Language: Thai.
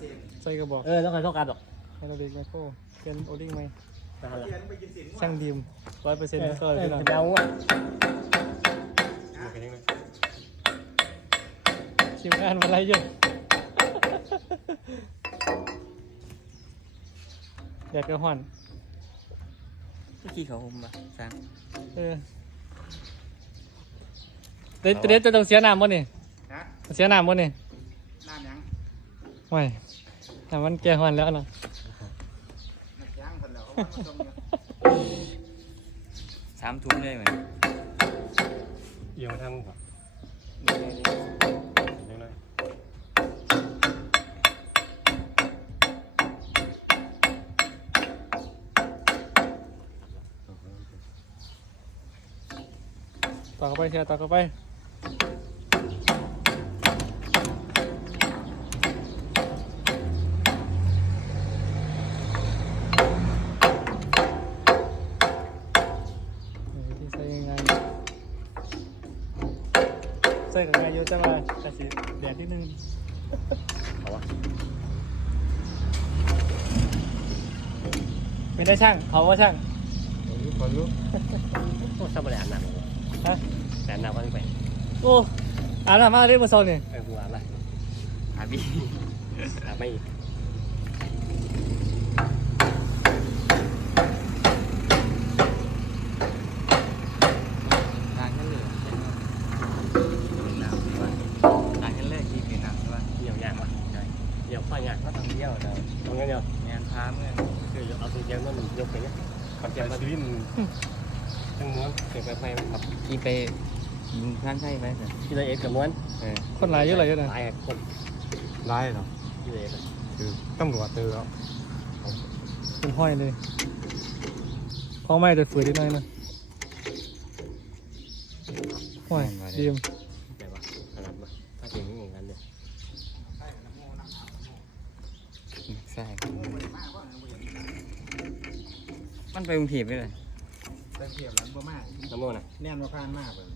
เสียงใส่กระบอกเออต้องการต้องการหรอกไฮโดรลิกไมโครเกียนโอลิงไหมนั่นแหละเสียงไปกินสินช่างดีมร้อยเปอร์เซ็นต์ก็เอพี่อน้องจะเอาอะทีมงานมาไล่เยอะแดดกระห่อนเมื่อกี้เขาผมมาสร้างเออเด็ดเด็ดจะต้องเสียน้ำบ่นี่นะเสียน้ำบ่นี่น้ำยัง ไม่น้ำมันแก่ห่อนแล้วเนาะน้ำยังคนเดียวเขาว่ามาส่งเนี่ยสามทุ่มเลยไหมเอี่ยวทางก่อนยังไงต่อเข้าไปเชียร์ต่อเข้าไปนี่ที่ใส่ยังไง ใส่กับไงเยอะจังเลยกระสีแดดนิดนึงเอาวะไม่ได้ช่างเขาว่าช่างขอรู้โอ้ชอบอะไรอ่านหนังฮะแต่หนังก็ไม่ไปโอ้อ่านมามาเรียกมาโซนนี่เออกูอ่านละหาบีอ่านไม่ ต่างกันเลยใช่ไหมเป็นน้ำใช่ไหมต่างกันเลยที่เป็นน้ำใช่ไหม เอี่ยวยากวะ ใช่ เอี่ยวค่อยยากก็ต้องเที่ยวเดี๋ยวตรงนี้เดียวงานพาเมื่อคือเอาตัวเจียมนั่นยกไปเนี่ยขอนแก่นมาดินทั้งม้วนเก็บไปไปครับที่ไปยิงท่านใช่ไหมเนี่ยที่ละเอ็ดกับม้วนเออคนหลายเยอะเลยเยอะนะหลายคนไล่เหรอที่ละเอ็ดคือตำรวจเตือนเป็นห้อยเลยของไม่จะฝืดนิดหน่อยนะห้อยดีม แต่ว่าขนาดมาถ้าจริงไม่เหมือนกันเนี่ย ใช่มันไปกรุงเทพเลยเติมเทียบแล้วบ่มาก น้ำมันนะแน่นมาผ่านมากเลย